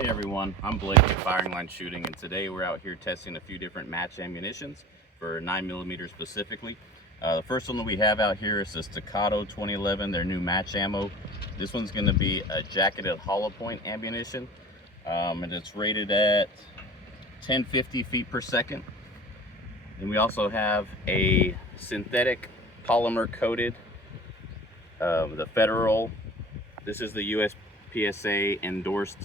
Hey everyone, I'm Blake with Firing Line Shooting, and today we're out here testing a few different match ammunitions for 9mm specifically. The first one that we have out here is the Staccato 2011, their new match ammo. This one's going to be a jacketed hollow point ammunition, and it's rated at 1050 feet per second. And we also have a synthetic polymer coated, the Federal. This is the USPSA endorsed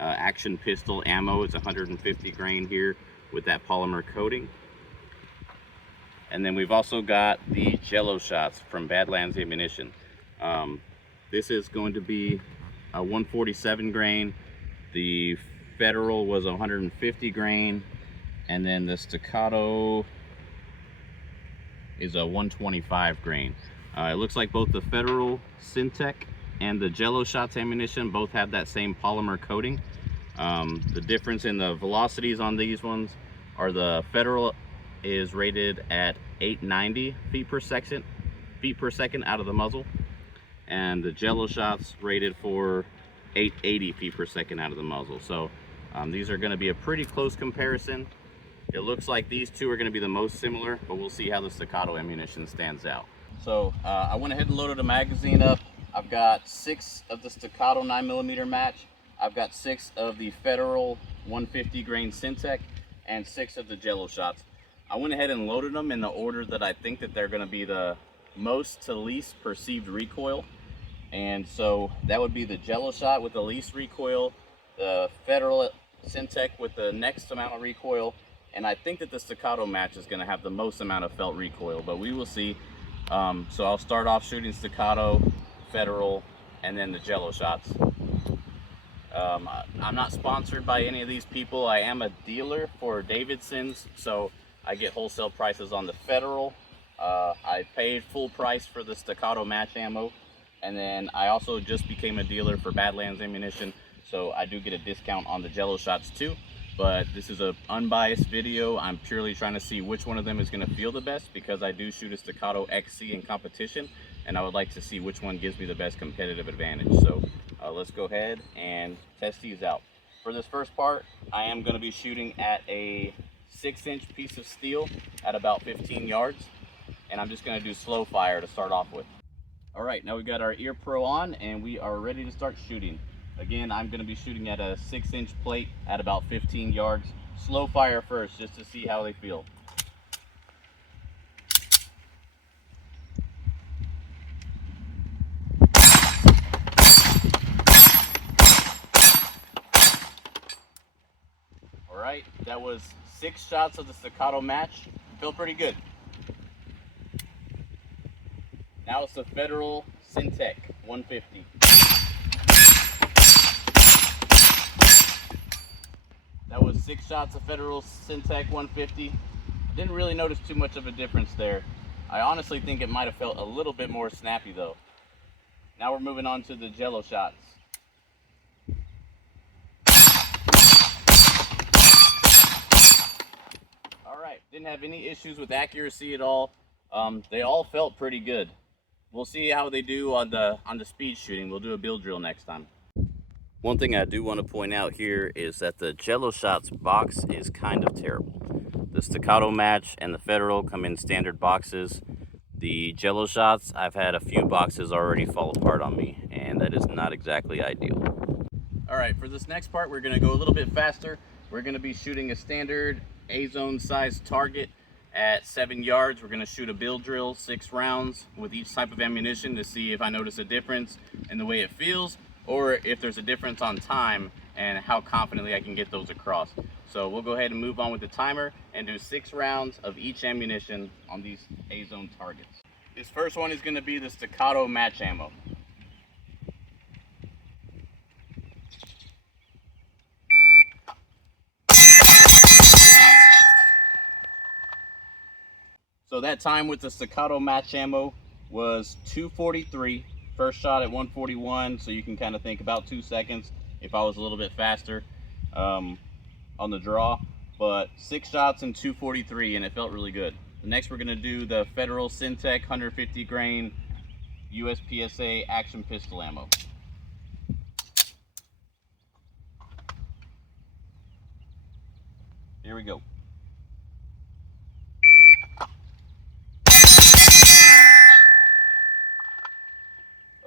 action pistol ammo. It's 150 grain here with that polymer coating. And then we've also got the Jello shots from Badlands ammunition. This is going to be a 147 grain. The Federal was 150 grain, and then the Staccato is a 125 grain. It looks like both the Federal Syntech and the Jello shots ammunition both have that same polymer coating. The difference in the velocities on these ones are the Federal is rated at 890 feet per second out of the muzzle, and the Jello shots rated for 880 feet per second out of the muzzle. So these are going to be a pretty close comparison. It looks like these two are going to be the most similar, but we'll see how the Staccato ammunition stands out. So I went ahead and loaded a magazine up. I've got 6 of the Staccato 9mm match. I've got 6 of the Federal 150 grain Syntech and 6 of the Jello shots. I went ahead and loaded them in the order that I think that they're going to be the most to least perceived recoil. And so that would be the Jello shot with the least recoil, the Federal Syntech with the next amount of recoil, and I think that the Staccato match is going to have the most amount of felt recoil, but we will see. So I'll start off shooting Staccato, Federal, and then the Jello shots. I'm not sponsored by any of these people. I am a dealer for Davidson's, so I get wholesale prices on the Federal. I paid full price for the Staccato match ammo, and then I also just became a dealer for Badlands ammunition, so I do get a discount on the Jello shots too. But this is an unbiased video. I'm purely trying to see which one of them is going to feel the best, because I do shoot a Staccato XC in competition, and I would like to see which one gives me the best competitive advantage. So let's go ahead and test these out. For this first part, I am going to be shooting at a 6-inch piece of steel at about 15 yards, and I'm just going to do slow fire to start off with. All right, now we've got our ear pro on and we are ready to start shooting. Again, I'm going to be shooting at a 6-inch plate at about 15 yards. Slow fire first, just to see how they feel. All right, that was 6 shots of the Staccato match. Felt pretty good. Now it's the Federal Syntech 150. That was 6 shots of Federal Syntech 150. Didn't really notice too much of a difference there. I honestly think it might have felt a little bit more snappy though. Now we're moving on to the Jello shots. All right, didn't have any issues with accuracy at all. They all felt pretty good. We'll see how they do on the speed shooting. We'll do a build drill next time. One thing I do want to point out here is that the Jello shots box is kind of terrible. The Staccato match and the Federal come in standard boxes. The Jello shots, I've had a few boxes already fall apart on me, and that is not exactly ideal. All right, for this next part, we're going to go a little bit faster. We're going to be shooting a standard A-zone size target at 7 yards. We're going to shoot a build drill, 6 rounds with each type of ammunition to see if I notice a difference in the way it feels, or if there's a difference on time and how confidently I can get those across. So we'll go ahead and move on with the timer and do 6 rounds of each ammunition on these A-zone targets. This first one is going to be the Staccato match ammo. So that time with the Staccato match ammo was 2:43. First shot at 141, so you can kind of think about 2 seconds if I was a little bit faster on the draw. But 6 shots in 2:43, and it felt really good. Next, we're going to do the Federal Syntech 150 grain USPSA action pistol ammo. Here we go.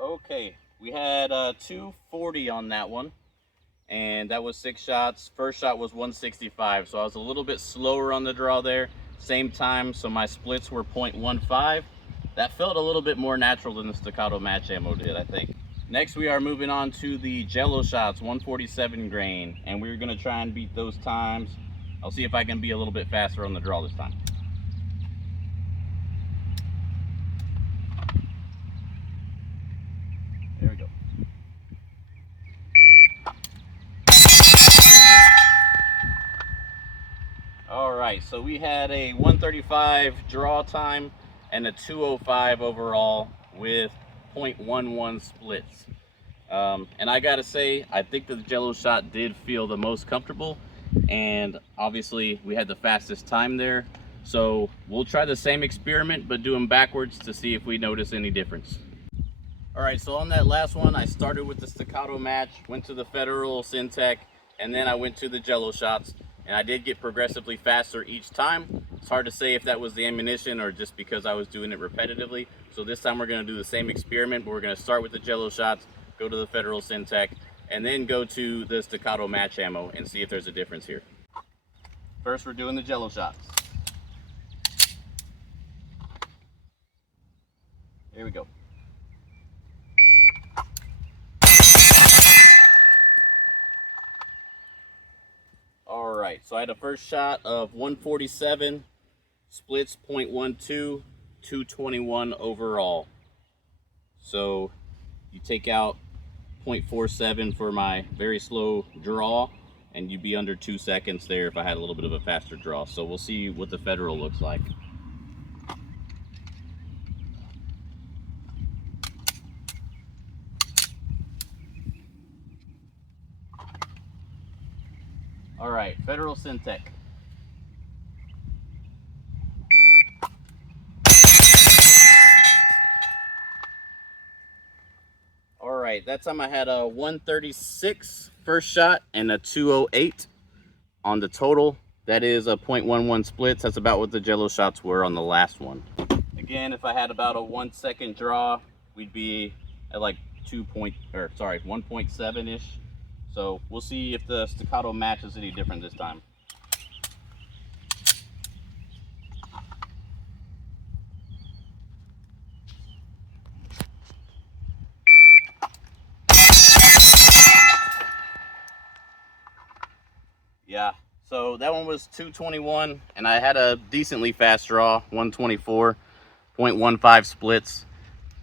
Okay, we had 240 on that one, and that was 6 shots. First shot was 165, so I was a little bit slower on the draw there. Same time, so my splits were 0.15. That felt a little bit more natural than the Staccato match ammo did, I think. Next, we are moving on to the Jello shots, 147 grain, and we're gonna try and beat those times. I'll see if I can be a little bit faster on the draw this time. There we go. All right, so we had a 135 draw time and a 205 overall with 0.11 splits. And I gotta say, I think the Jello shot did feel the most comfortable, and obviously we had the fastest time there. So we'll try the same experiment, but do them backwards to see if we notice any difference. All right, so on that last one, I started with the Staccato match, went to the Federal Syntech, and then I went to the Jello shots, and I did get progressively faster each time. It's hard to say if that was the ammunition or just because I was doing it repetitively. So this time we're gonna do the same experiment, but we're gonna start with the Jello shots, go to the Federal Syntech, and then go to the Staccato match ammo and see if there's a difference here. First, we're doing the Jello shots. Here we go. All right, so I had a first shot of 147, splits 0.12, 221 overall. So you take out 0.47 for my very slow draw, and you'd be under 2 seconds there if I had a little bit of a faster draw. So we'll see what the Federal looks like. All right, Federal Syntech. All right, that time I had a 136 first shot and a 208 on the total. That is a 0.11 splits. That's about what the Jello shots were on the last one. Again, if I had about a 1 second draw, we'd be at like 1.7-ish. So we'll see if the Staccato match is any different this time. Yeah, so that one was 221, and I had a decently fast draw, 124.15 splits.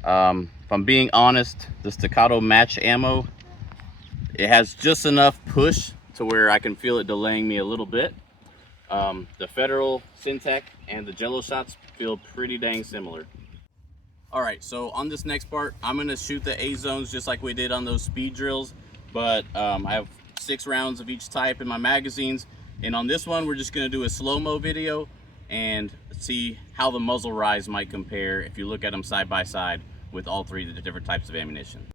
If I'm being honest, the Staccato match ammo, it has just enough push to where I can feel it delaying me a little bit. The Federal Syntech and the Jello shots feel pretty dang similar. All right, so on this next part, I'm gonna shoot the A zones just like we did on those speed drills, but I have 6 rounds of each type in my magazines. And on this one, we're just gonna do a slow-mo video and see how the muzzle rise might compare if you look at them side by side with all 3 of the different types of ammunition.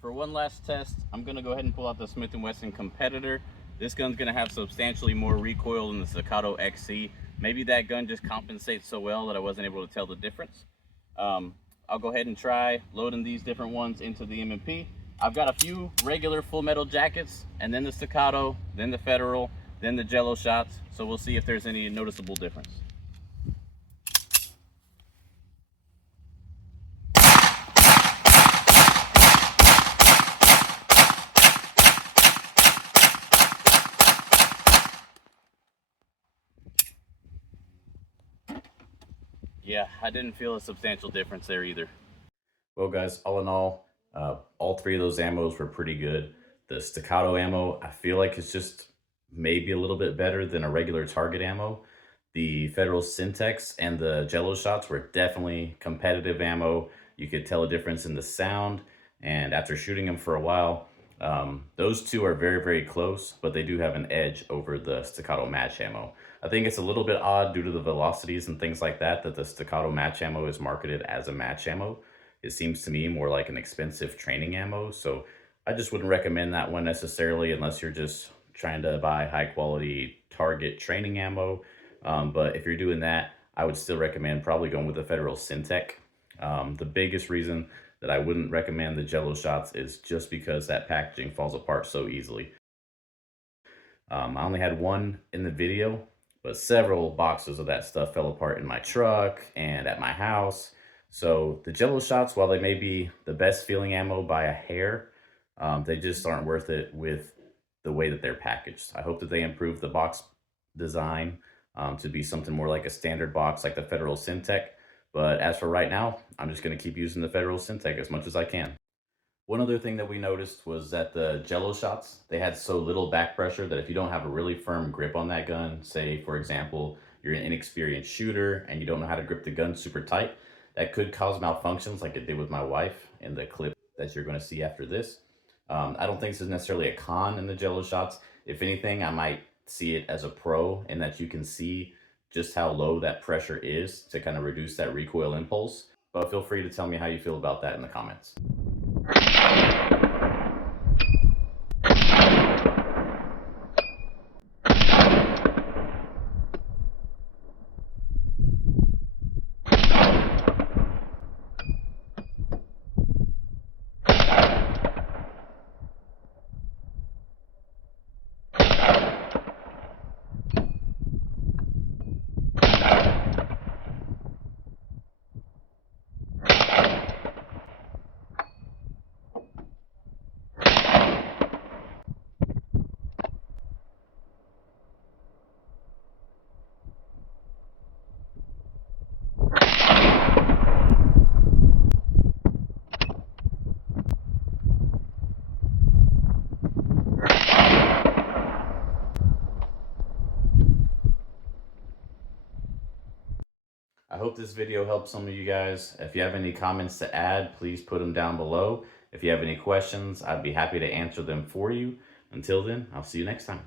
One last test, I'm going to go ahead and pull out the Smith & Wesson Competitor. This gun's going to have substantially more recoil than the Staccato XC. Maybe that gun just compensates so well that I wasn't able to tell the difference. I'll go ahead and try loading these different ones into the M&P. I've got a few regular full metal jackets, and then the Staccato, then the Federal, then the Jello shots. So we'll see if there's any noticeable difference. Yeah, I didn't feel a substantial difference there either. Well, guys, all three of those ammos were pretty good. The Staccato ammo, I feel like it's just maybe a little bit better than a regular target ammo. The Federal Syntex and the Jello shots were definitely competitive ammo. You could tell a difference in the sound, and after shooting them for a while, those two are very, very close, but they do have an edge over the Staccato match ammo. I think it's a little bit odd due to the velocities and things like that that the Staccato match ammo is marketed as a match ammo. It seems to me more like an expensive training ammo, so I just wouldn't recommend that one necessarily unless you're just trying to buy high quality target training ammo. But if you're doing that, I would still recommend probably going with the Federal Syntech. The biggest reason that I wouldn't recommend the Jello shots is just because that packaging falls apart so easily. I only had one in the video, but several boxes of that stuff fell apart in my truck and at my house. So the Jello shots, while they may be the best feeling ammo by a hair, they just aren't worth it with the way that they're packaged. I hope that they improve the box design to be something more like a standard box like the Federal Syntech. But as for right now, I'm just going to keep using the Federal Syntech as much as I can. One other thing that we noticed was that the Jello shots, they had so little back pressure that if you don't have a really firm grip on that gun, say for example, you're an inexperienced shooter and you don't know how to grip the gun super tight, that could cause malfunctions like it did with my wife in the clip that you're going to see after this. I don't think this is necessarily a con in the Jello shots. If anything, I might see it as a pro in that you can see just how low that pressure is to kind of reduce that recoil impulse. But feel free to tell me how you feel about that in the comments. I hope this video helped some of you guys. If you have any comments to add, please put them down below. If you have any questions, I'd be happy to answer them for you. Until then, I'll see you next time.